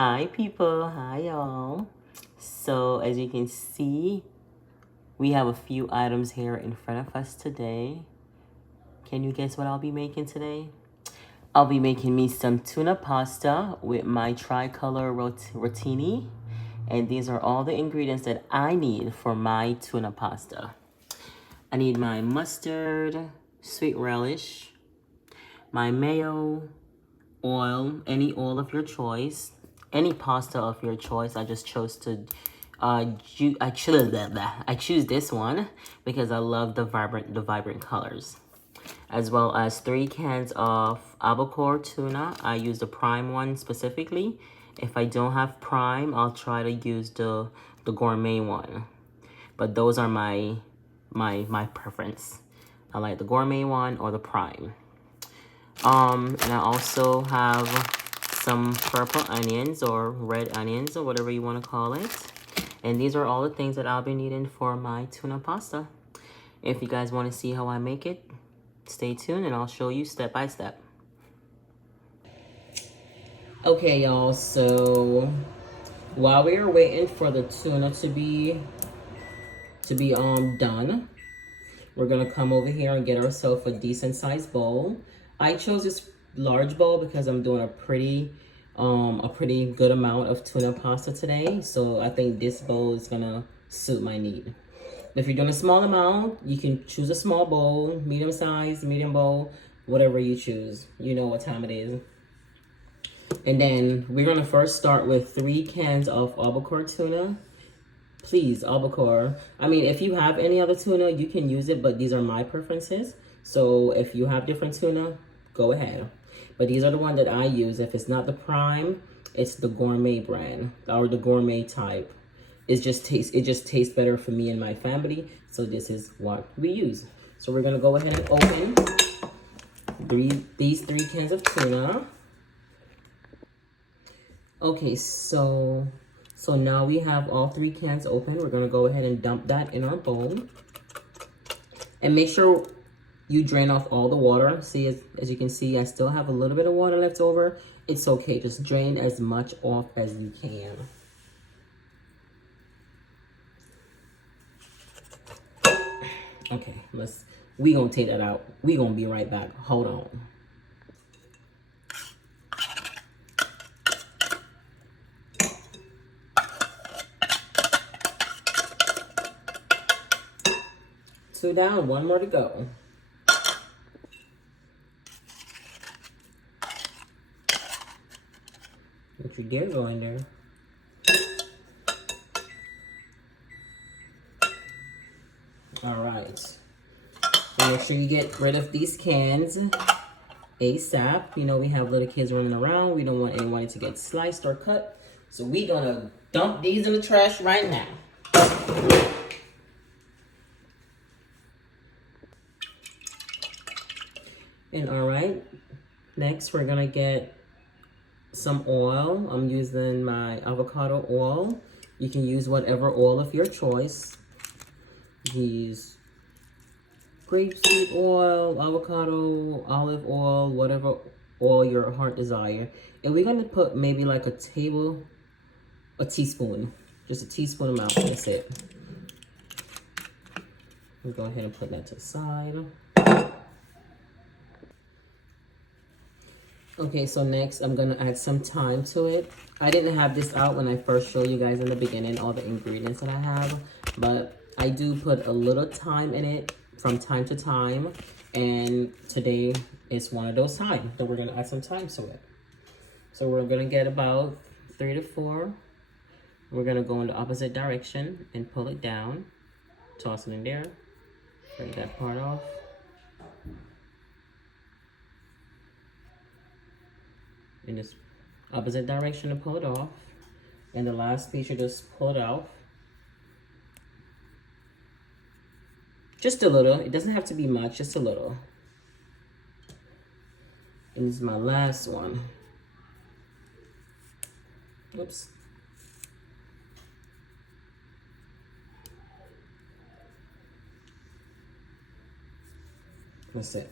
Hi people, hi y'all. So as you can see, we have a few items here in front of us today. Can you guess what I'll be making today? I'll be making me some tuna pasta with my tricolor rotini. And these are all the ingredients that I need for my tuna pasta. I need my mustard, sweet relish, my mayo, oil, any oil of your choice, any pasta of your choice. I just chose to I choose this one because I love the vibrant colors, as well as 3 cans of albacore tuna. I use the prime one specifically. If I don't have prime, I'll try to use the gourmet one, but those are my preference. I like the gourmet one or the prime. And I also have some purple onions or red onions or whatever you want to call it. And these are all the things that I'll be needing for my tuna pasta. If you guys want to see how I make it, stay tuned and I'll show you step by step. Okay, y'all, so while we are waiting for the tuna to be done, we're gonna come over here and get ourselves a decent sized bowl. I chose this large bowl because I'm doing a pretty good amount of tuna pasta today. So I think this bowl is gonna suit my need. If you're doing a small amount, you can choose a small bowl, medium size, medium bowl, whatever you choose. You know what time it is. And then we're gonna first start with 3 cans of albacore tuna. Please, albacore. I mean, if you have any other tuna, you can use it, but these are my preferences. So if you have different tuna, go ahead. But these are the ones that I use. If it's not the prime, it's the gourmet brand or the gourmet type. It just tastes better for me and my family. So this is what we use. So we're gonna go ahead and open these 3 cans of tuna. Okay, so now we have all 3 cans open. We're gonna go ahead and dump that in our bowl. And make sure you drain off all the water. See, as you can see, I still have a little bit of water left over. It's okay, just drain as much off as you can. Okay, we gonna take that out. We gonna be right back, hold on. Two down, 1 more to go. Don't you dare go in there. All right. So make sure you get rid of these cans ASAP. You know, we have little kids running around. We don't want anyone to get sliced or cut. So we gonna dump these in the trash right now. And all right, next we're gonna get some oil. I'm using my avocado oil. You can use whatever oil of your choice. Use grapeseed oil, avocado, olive oil, whatever oil your heart desire. And we're gonna put maybe like a teaspoon, just a teaspoon amount, that's it. We'll go ahead and put that to the side. Okay, so next I'm gonna add some thyme to it. I didn't have this out when I first showed you guys in the beginning all the ingredients that I have, but I do put a little thyme in it from time to time, and today is one of those times that we're gonna add some thyme to it. So we're gonna get about 3 to 4. We're gonna go in the opposite direction and pull it down, toss it in there, break that part off. In this opposite direction to pull it off. And the last piece, you just pull it out. Just a little. It doesn't have to be much, just a little. And this is my last one. Oops. That's it.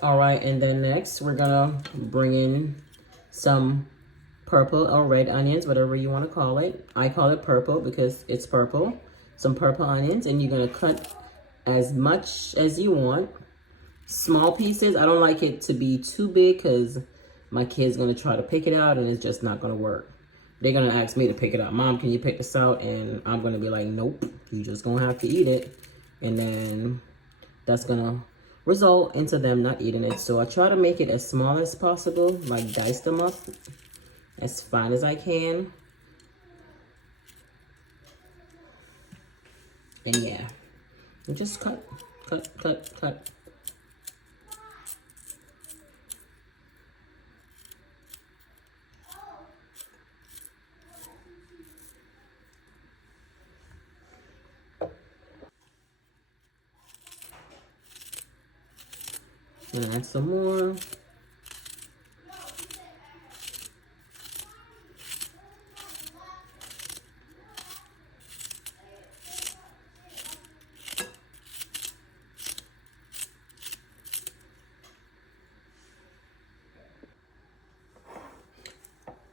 All right, and then next we're gonna bring in some purple or red onions, whatever you want to call it. I call it purple because it's purple. Some purple onions, and you're gonna cut as much as you want. Small pieces. I don't like it to be too big because my kid's gonna try to pick it out and it's just not gonna work. They're gonna ask me to pick it out. Mom, can you pick this out? And I'm gonna be like, nope, you just gonna have to eat it. And then that's gonna result into them not eating it. So I try to make it as small as possible, like dice them up as fine as I can. And yeah, and just cut, cut, cut, cut. And add some more.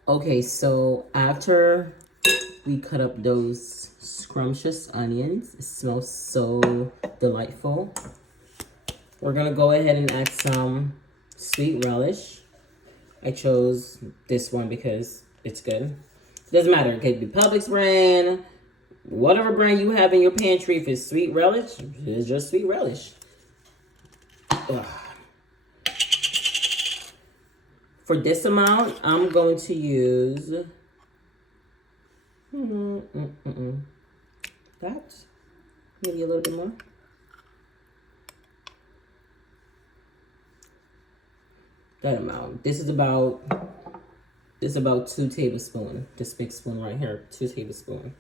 Okay, so after we cut up those scrumptious onions, it smells so delightful. We're gonna go ahead and add some sweet relish. I chose this one because it's good. Doesn't matter, it could be Publix brand, whatever brand you have in your pantry. If it's sweet relish, it's just sweet relish. Ugh. For this amount, I'm going to use that, maybe a little bit more. That amount. This is about 2 tablespoons. This big spoon right here, 2 tablespoons.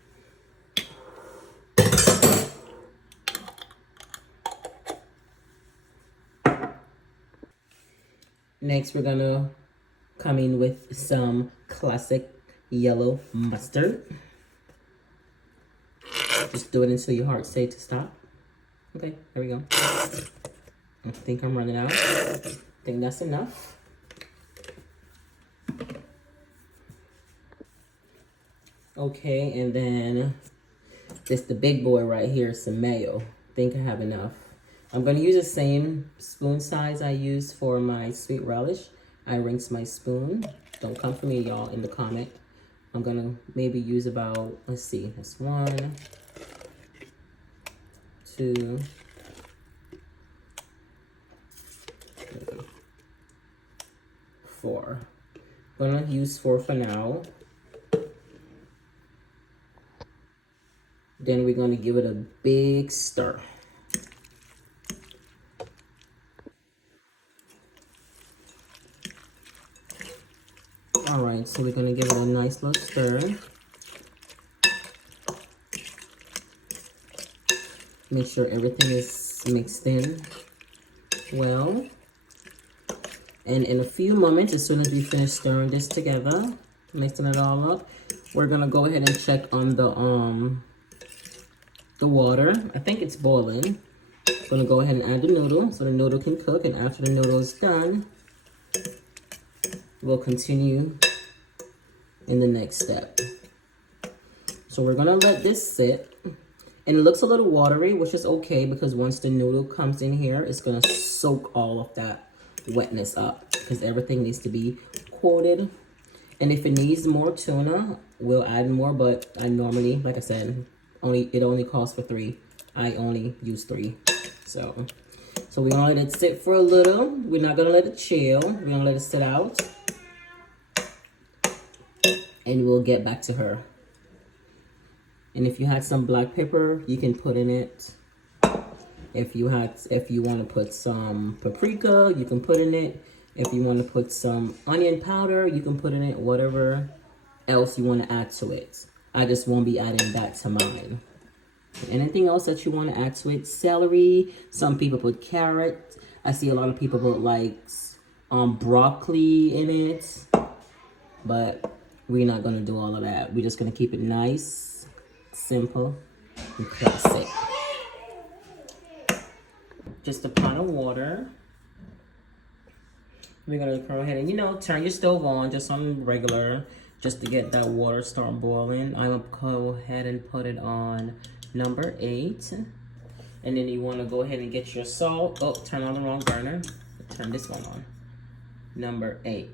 Next, we're gonna come in with some classic yellow mustard. Just do it until your heart says to stop. Okay, there we go. I think I'm running out. I think that's enough. Okay, and then this the big boy right here, some mayo. I think I have enough. I'm gonna use the same spoon size I used for my sweet relish. I rinse my spoon. Don't come for me, y'all, in the comment. I'm gonna maybe use about, let's see, that's 1, 2, 4. I'm gonna use 4 for now. Then we're gonna give it a big stir. All right, so we're gonna give it a nice little stir. Make sure everything is mixed in well. And in a few moments, as soon as we finish stirring this together, mixing it all up, we're gonna go ahead and check on the water. I think it's boiling. I'm gonna go ahead and add the noodle so the noodle can cook, and after the noodle is done, we'll continue in the next step. So we're gonna let this sit, and it looks a little watery, which is okay because once the noodle comes in here, it's gonna soak all of that wetness up because everything needs to be coated. And if it needs more tuna, we'll add more, but I normally, like I said, it only calls for 3. I only use 3. So we're gonna let it sit for a little. We're not gonna let it chill. We're gonna let it sit out. And we'll get back to her. And if you had some black pepper, you can put in it. If you want to put some paprika, you can put in it. If you want to put some onion powder, you can put in it. Whatever else you want to add to it. I just won't be adding that to mine. Anything else that you want to add to it? Celery. Some people put carrot. I see a lot of people put like broccoli in it. But we're not going to do all of that. We're just going to keep it nice, simple, and classic. Just a pot of water. We're gonna go ahead and, you know, turn your stove on just on regular, just to get that water start boiling. I'm gonna go ahead and put it on number 8. And then you wanna go ahead and get your salt. Oh, turn on the wrong burner. Turn this one on. Number 8.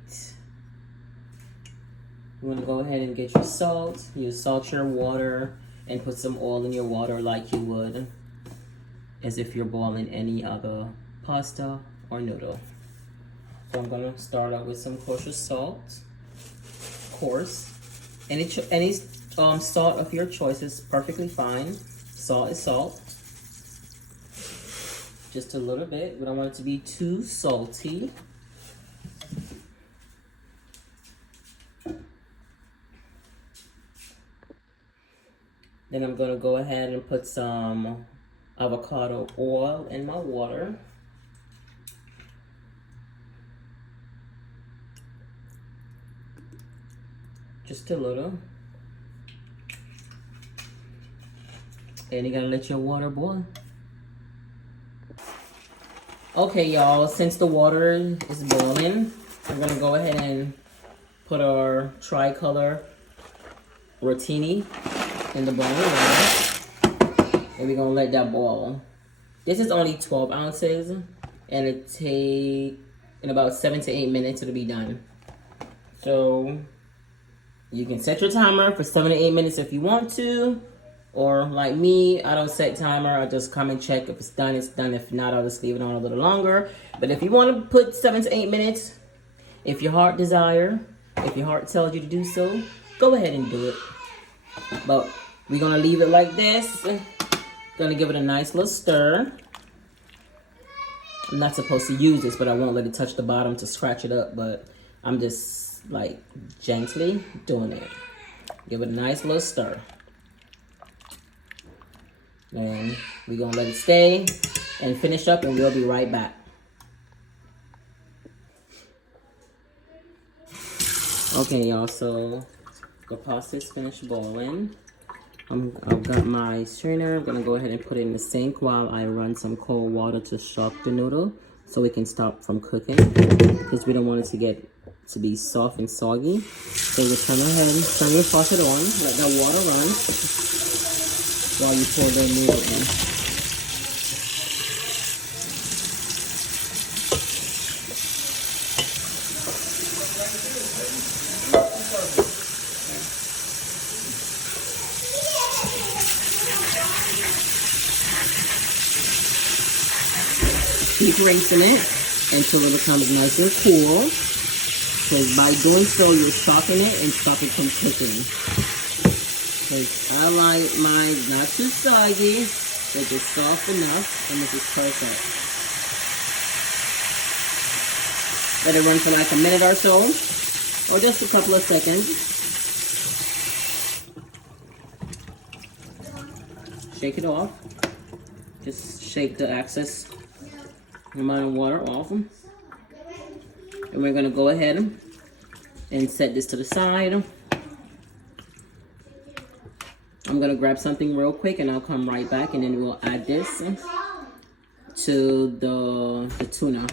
You wanna go ahead and get your salt. You salt your water and put some oil in your water like you would as if you're boiling any other pasta or noodle. So I'm gonna start out with some kosher salt. Of course, any salt of your choice is perfectly fine. Salt is salt. Just a little bit. We don't want it to be too salty. Then I'm gonna go ahead and put some avocado oil in my water. Just a little. And you gotta let your water boil. Okay, y'all, since the water is boiling, I'm gonna go ahead and put our tricolor rotini in the boiling water. And we're gonna let that boil. This is only 12 ounces, and it takes in about 7 to 8 minutes it'll be done. So you can set your timer for 7 to 8 minutes if you want to. Or like me, I don't set timer. I just come and check. If it's done, it's done. If not, I'll just leave it on a little longer. But if you want to put 7 to 8 minutes, if your heart tells you to do so, go ahead and do it. But we're going to leave it like this. Going to give it a nice little stir. I'm not supposed to use this, but I won't let it touch the bottom to scratch it up. But I'm just like gently doing it. Give it a nice little stir. And we're gonna let it stay and finish up, and we'll be right back. Okay, y'all, so the pasta is finished boiling. I've got my strainer. I'm gonna go ahead and put it in the sink while I run some cold water to shock the noodle so it can stop from cooking, because we don't want it to be soft and soggy. So we'll turn your faucet on, let that water run while you pour the noodle in. Keep rinsing it until it becomes nice and cool, because by doing so, you're shocking it and stopping from cooking. I like mine not too soggy, but just soft enough, and this is perfect. Let it run for like a minute or so, or just a couple of seconds. Shake it off. Just shake the excess amount of water off. And we're gonna go ahead and set this to the side. I'm gonna grab something real quick and I'll come right back, and then we'll add this to the tuna.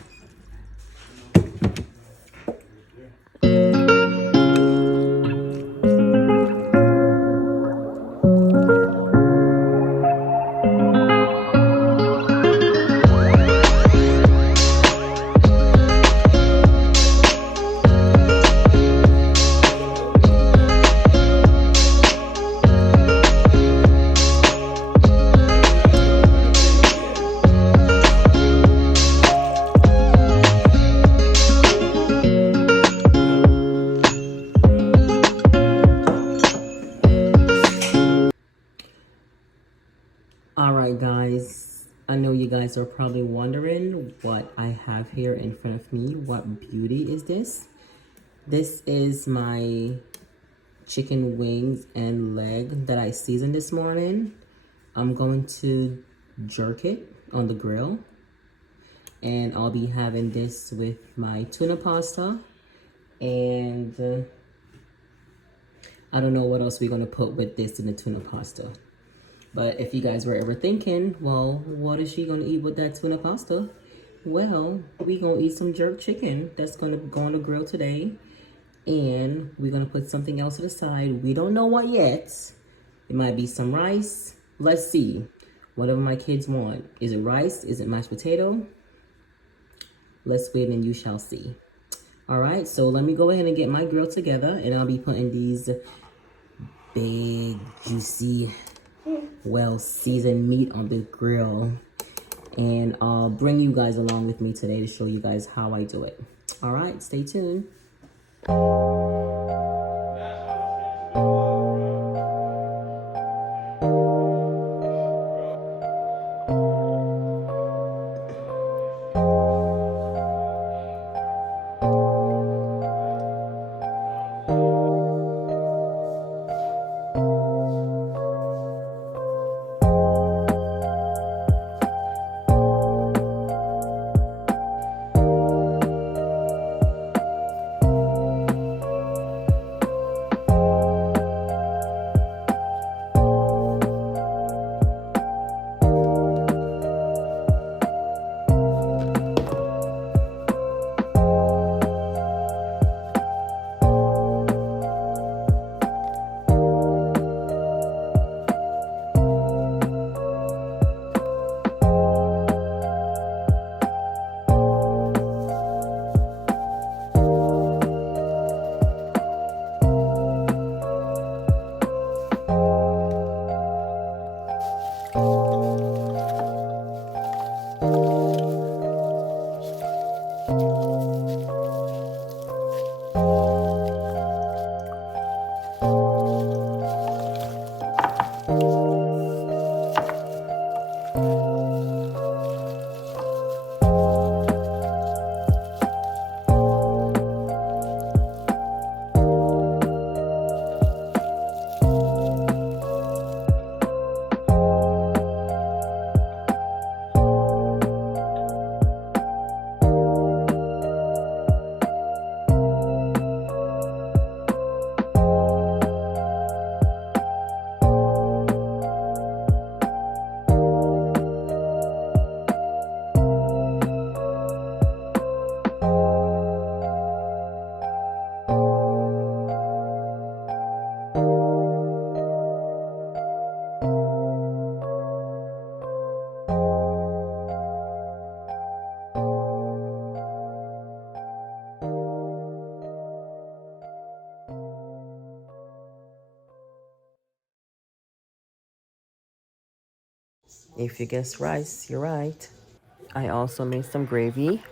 Alright guys, I know you guys are probably wondering what I have here in front of me. What beauty is this? This is my chicken wings and leg that I seasoned this morning. I'm going to jerk it on the grill, and I'll be having this with my tuna pasta, and I don't know what else we're going to put with this in the tuna pasta. But if you guys were ever thinking, well, what is she going to eat with that tuna pasta? Well, we gonna eat some jerk chicken. That's gonna go on the grill today. And we're gonna put something else to the side. We don't know what yet. It might be some rice. Let's see. Whatever my kids want. Is it rice? Is it mashed potato? Let's wait and you shall see. All right, so let me go ahead and get my grill together, and I'll be putting these big, juicy, well-seasoned meat on the grill. And I'll bring you guys along with me today to show you guys how I do it. All right, stay tuned. If you guessed rice, you're right. I also made some gravy.